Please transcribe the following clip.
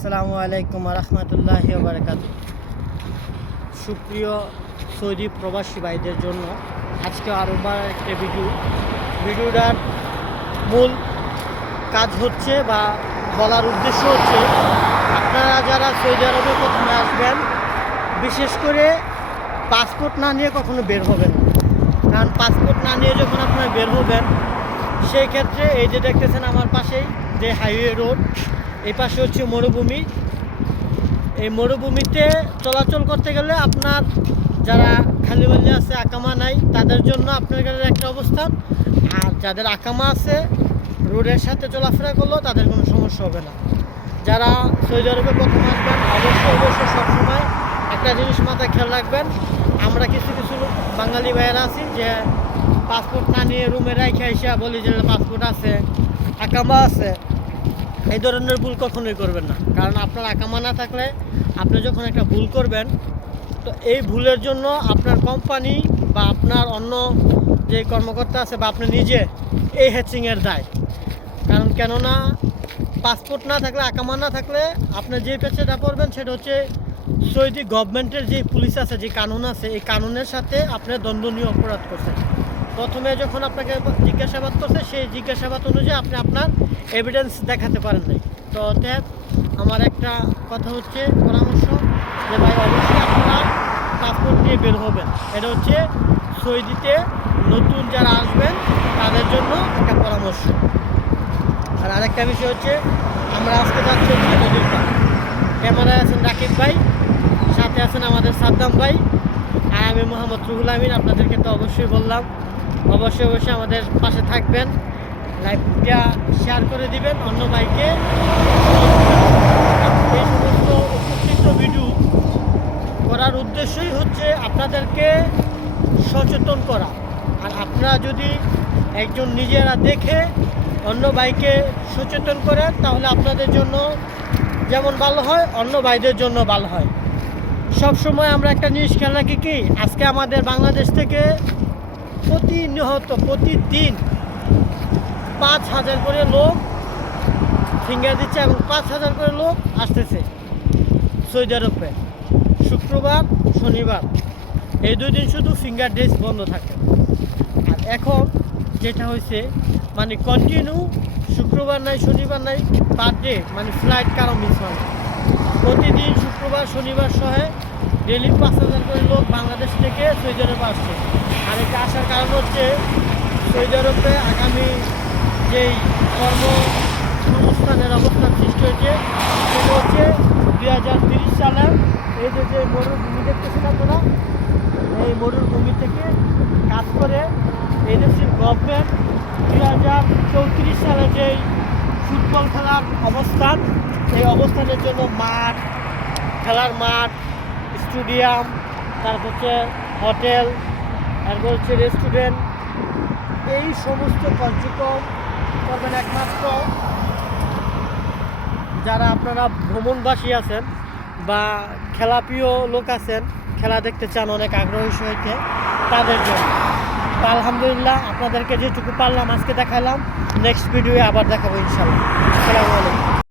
আসসালামু আলাইকুম রহমতুল্লাহি ওয়া বারাকাতুহু। সুপ্রিয় সৌদি প্রবাসী ভাইদের জন্য আজকে আরবার একটা ভিডিওটার মূল কাজ হচ্ছে বা বলার উদ্দেশ্য হচ্ছে, আপনারা যারা সৌদি আরবে প্রথমে আসবেন, বিশেষ করে পাসপোর্ট না নিয়ে কখনো বের হবেন না। কারণ পাসপোর্ট না নিয়ে যখন আপনারা বের হবেন, সেই ক্ষেত্রে এই যে দেখতেছেন আমার পাশেই যে হাইওয়ে রোড, এই পাশে হচ্ছে মরুভূমি। এই মরুভূমিতে চলাচল করতে গেলে আপনার যারা খালিবালি আছে, আকামা নাই, তাদের জন্য আপনার কাছে একটা অবস্থান। আর যাদের আকামা আছে, রোডের সাথে চলাফেরা করলেও তাদের কোনো সমস্যা হবে না। যারা সৌদি আরবে প্রথম আসবেন, অবশ্যই সবসময় একটা জিনিস মাথায় খেয়াল রাখবেন। আমরা কিছু বাঙালি ভাইয়েরা আছি যে পাসপোর্ট না নিয়ে রুমে রেখে এসে বলি যে পাসপোর্ট আছে, আকামা আছে। এই ধরনের ভুল কখনোই করবেন না। কারণ আপনার আকামা না থাকলে আপনি যখন একটা ভুল করবেন, তো এই ভুলের জন্য আপনার কোম্পানি বা আপনার অন্য যে কর্মকর্তা আছে বা আপনি নিজে এই হ্যাচিংয়ের দায়। কারণ কেননা পাসপোর্ট না থাকলে, আকামা না থাকলে আপনি যে পেছাটা পড়বেন সেটা হচ্ছে সৌদি গভর্নমেন্টের যে পুলিশ আছে, যে কানুন আছে, এই কানুনের সাথে আপনি দণ্ডনীয় অপরাধ করছেন। প্রথমে যখন আপনাকে জিজ্ঞাসাবাদ করছে, সেই জিজ্ঞাসাবাদ অনুযায়ী আপনি আপনার এভিডেন্স দেখাতে পারেন নাই। তো অতএব আমার একটা কথা হচ্ছে, পরামর্শ যে ভাই অবশ্যই আপনারা পাসপোর্ট নিয়ে বের হবেন। এটা হচ্ছে সৌদিতে নতুন যারা আসবেন তাদের জন্য একটা পরামর্শ। আর আরেকটা বিষয় হচ্ছে, আমরা আজকে যাচ্ছি হচ্ছে নদীর পাড়। ক্যামেরায় আছেন রাকিব ভাই, সাথে আছেন আমাদের সাদ্দাম ভাই, আর আমি মোহাম্মদ রুহুল আমিন। আপনাদেরকে তো অবশ্যই বললাম, অবশ্যই আমাদের পাশে থাকবেন, লাইভটা শেয়ার করে দিবেন অন্য ভাইকে। এই সমস্ত উপকৃত ভিডিও করার উদ্দেশ্যই হচ্ছে আপনাদেরকে সচেতন করা। আর আপনারা যদি একজন নিজেরা দেখে অন্য ভাইকে সচেতন করেন, তাহলে আপনাদের জন্য যেমন ভালো হয়, অন্য ভাইদের জন্য ভালো হয়। সব সময় আমরা একটা জিনিস খেয়াল রাখি কি, আজকে আমাদের বাংলাদেশ থেকে প্রতিদিন 5,000 করে লোক ফিঙ্গার দিচ্ছে এবং 5,000 করে লোক আসতেছে সৌদি আরবে। শুক্রবার, শনিবার এই 2 দিন শুধু ফিঙ্গার ডেস্ক বন্ধ থাকে। আর এখন যেটা হয়েছে, মানে কন্টিনিউ শুক্রবার নাই, শনিবার নাই, পার ডে মানে ফ্লাইট কারো মিস হয় না। প্রতিদিন শুক্রবার, শনিবার সহ ডেলি 5,000 করে লোক বাংলাদেশ থেকে সৌদি আরবে আসছে। আর এটা আসার কারণ হচ্ছে, সৌদি আরবে আগামী যেই কর্মসংস্থানের অবস্থান সৃষ্টি হয়েছে, সেটা হচ্ছে 2030 সালে এই যে মরুভূমি দেখতেছেন আপনারা, এই মরুভূমি থেকে কাজ করে এনএসির গভর্নমেন্ট 2034 সালে যেই ফুটবল খেলার অবস্থান, এই অবস্থানের জন্য মাঠ, খেলার মাঠ, স্টেডিয়াম, তারপর হচ্ছে হোটেল, তারপর হচ্ছে রেস্টুরেন্ট, এই সমস্ত কার্যক্রম করবেন একমাত্র যারা আপনারা ভ্রমণবাসী আছেন বা খেলাপ্রিয় লোক আছেন, খেলা দেখতে চান অনেক আগ্রহী সহিতে, তাদের জন্য। তো আলহামদুলিল্লাহ, আপনাদেরকে যেটুকু পারলাম আজকে দেখালাম, নেক্সট ভিডিওয়ে আবার দেখাবো ইনশাআল্লাহ। আসসালামু আলাইকুম।